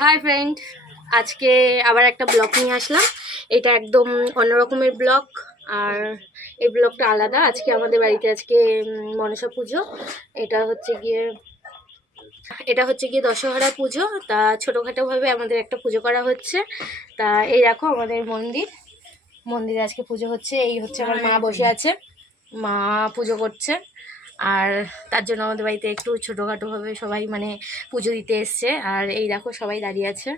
Hi friend আজকে আবার একটা ব্লগ নিয়ে আসলাম। এটা একদম অন্য রকমের ব্লগ আর এই ব্লগটা আলাদা। আজকে আমাদের বাড়িতে আজকে মনসা পুজো। এটা হচ্ছে গিয়ে, এটা হচ্ছে গিয়ে দশহরা পুজো। তা ছোটোখাটোভাবে আমাদের একটা পুজো করা হচ্ছে। তা এই দেখো আমাদের মন্দির। মন্দিরে আজকে পুজো হচ্ছে। এই হচ্ছে আমার মা বসে আছে। মা পুজো করছে আর তার জন্য আমাদের বাড়িতে একটু ছোটোখাটোভাবে সবাই মানে পুজো দিতে এসছে। আর এই দেখো সবাই দাঁড়িয়ে আছে।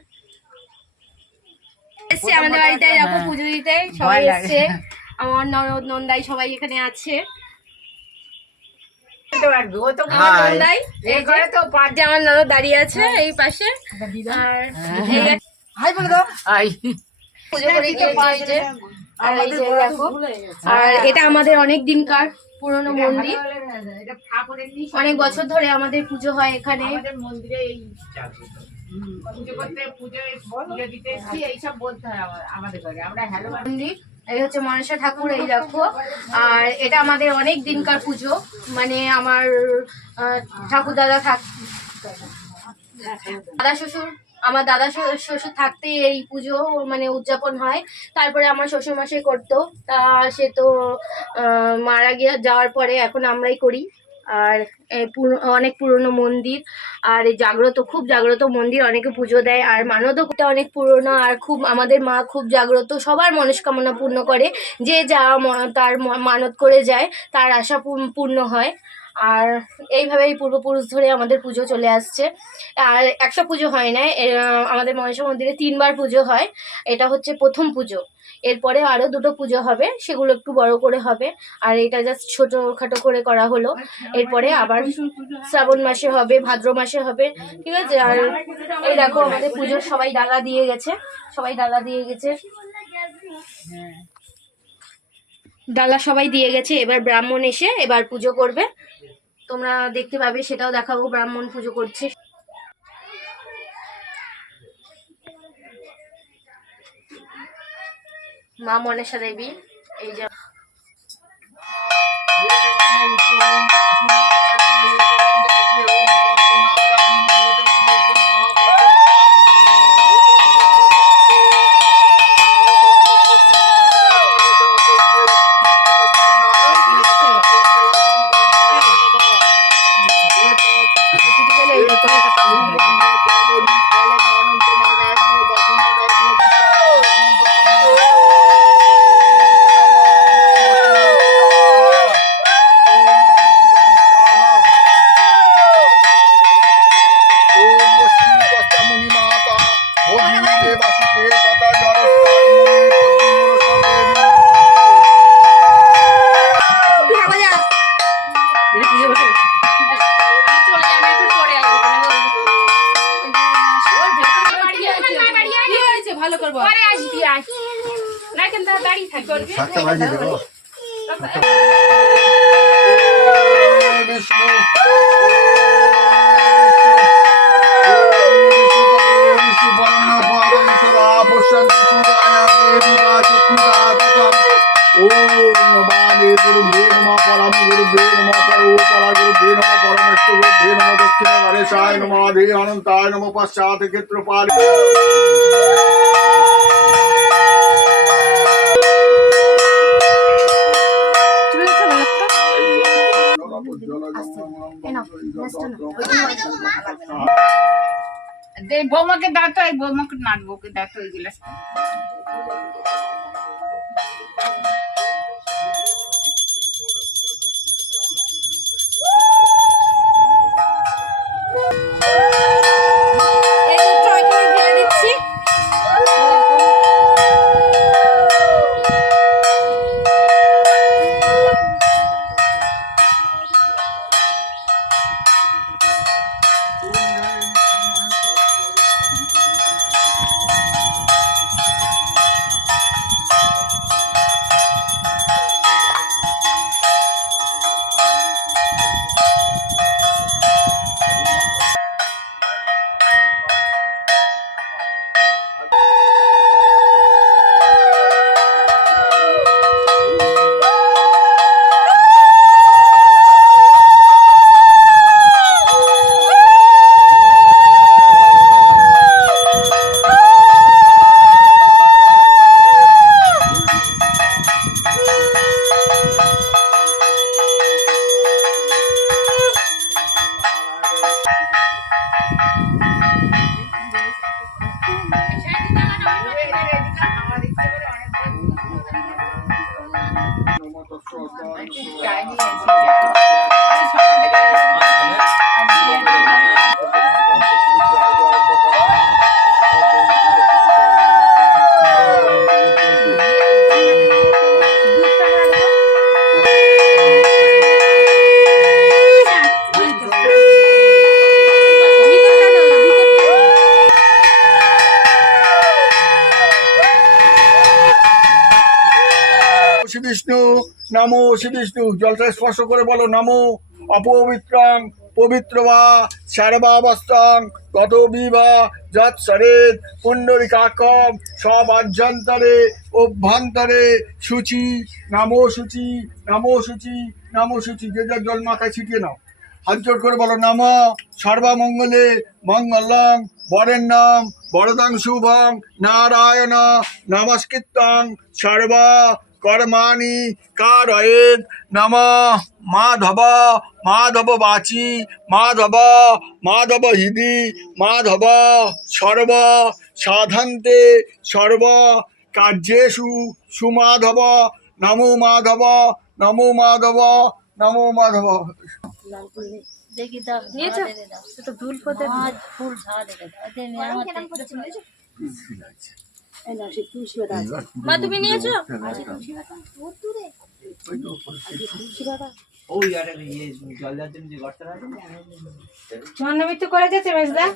এসছে আমাদের বাড়িতে এই দেখো পুজো দিতে সবাই এসছে। আমার ননদ নন্দাই সবাই এখানে আছে। আমার ননদ দাঁড়িয়ে আছে এই পাশে। আর এক- পুজো করে আর এই যে দেখো আর এটা আমাদের অনেক দিনকার পুরনো মন্দির। অনেক বছর ধরে আমাদের পুজো হয় এখানে। মন্দিরে হয় এই হচ্ছে মনসা ঠাকুর এই দেখো। আর এটা আমাদের অনেক দিনকার পুজো। মানে আমার আহ, ঠাকুর দাদা থাক দাদা শ্বশুর। আমার দাদা শ্বশুর থাকতেই এই পুজো মানে উদযাপন হয়। তারপরে আমার শ্বশুর মশাই করতো। তা সে তো মারা গিয়ে, যাওয়ার পরে এখন আমরাই করি। আর অনেক পুরনো মন্দির। আর এই জাগ্রত, খুব জাগ্রত মন্দির। অনেকে পুজো দেয়। আর মানদও অনেক পুরনো। আর খুব, আমাদের মা খুব জাগ্রত। সবার মনস্কামনা পূর্ণ করে। যে যা তার মানত করে যায়, তার আশা পূর্ণ হয়। আর এইভাবেই পূর্বপুরুষ ধরে আমাদের পুজো চলে আসছে। আর একশো পুজো হয় না আমাদের মহেশ্বর মন্দিরে তিনবার পুজো হয়। এটা হচ্ছে প্রথম পুজো। এরপরে আরও দুটো পুজো হবে, সেগুলো একটু বড় করে হবে। আর এটা জাস্ট ছোটোখাটো করে করা হলো। এরপরে আবার শ্রাবণ মাসে হবে, ভাদ্র মাসে হবে, ঠিক আছে? আর এই দেখো, আমাদের পুজোর সবাই ডালা দিয়ে গেছে, সবাই ডালা দিয়ে গেছে। ডালা সবাই দিয়ে গেছে, এবার ব্রাহ্মণ এসে এবার পুজো করবে। তোমরা দেখতে পাবে, সেটাও দেখাবো, ব্রাহ্মণ পুজো করছে। মা মনসা দেবী, এই যে সাতটা বাজিয়ে দেবো বিষ্ণু অনন্তায় নম পশ্চাৎ ক্ষেত্রপাল বৌমাকে দাঁত এই বৌমাকে নাটবো ওই গিলাস এই Thank you. নমো শ্রী বিষ্ণু জলটা স্পর্শ করে বলো, নমো। অপবিত্রাং, পবিত্র বা সর্বাবস্থাং গত বিভা, যৎ শরেদ পুণ্ডরিকাকম সব আভ্যন্তরে অভ্যন্তরে, সূচি, নমো সূচি নমো সূচি নমো সূচি, যে যার জল মাথায় ছিটিয়ে নাও। হাত জোর করে বলো, নাম সর্বমঙ্গলে মঙ্গলং বরের নাম, বরদাং শুভং, নারায়ণ নমস্কৃতং সর্ব কর্মাণি কারয়েদ নম। মাধব মাধব বাচি মাধব মাধব হৃদি মাধব সর্ব সাধন্তে সর্ব কার্যেষু সুমাধব। নমো মাধব নমো মাধব নমো মাধব। দেখি দাও তো ফুল ফুল ঝাড়া দেখে দাও মা তুমি নিয়েছো? ওই আরে ইয়ে জল দেওয়ার জন্য যে গর্তটা আছে না? জন্মমৃত্যু করে গেছে মেজদা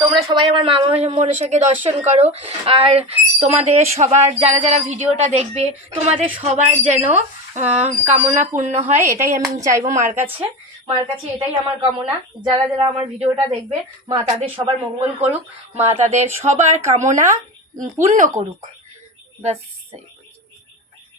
তোমরা সবাই আমার মামা মনসাকে দর্শন করো, আর তোমাদের সবার যারা যারা ভিডিওটা দেখবে, তোমাদের সবার যেন কামনা পূর্ণ হয়, এটাই আমি চাইব মার কাছে। মার কাছে এটাই আমার কামনা। যারা যারা আমার ভিডিওটা দেখবে, মা তাদের সবার মঙ্গল করুক, মা তাদের সবার কামনা পূর্ণ করুক। ব্যাস।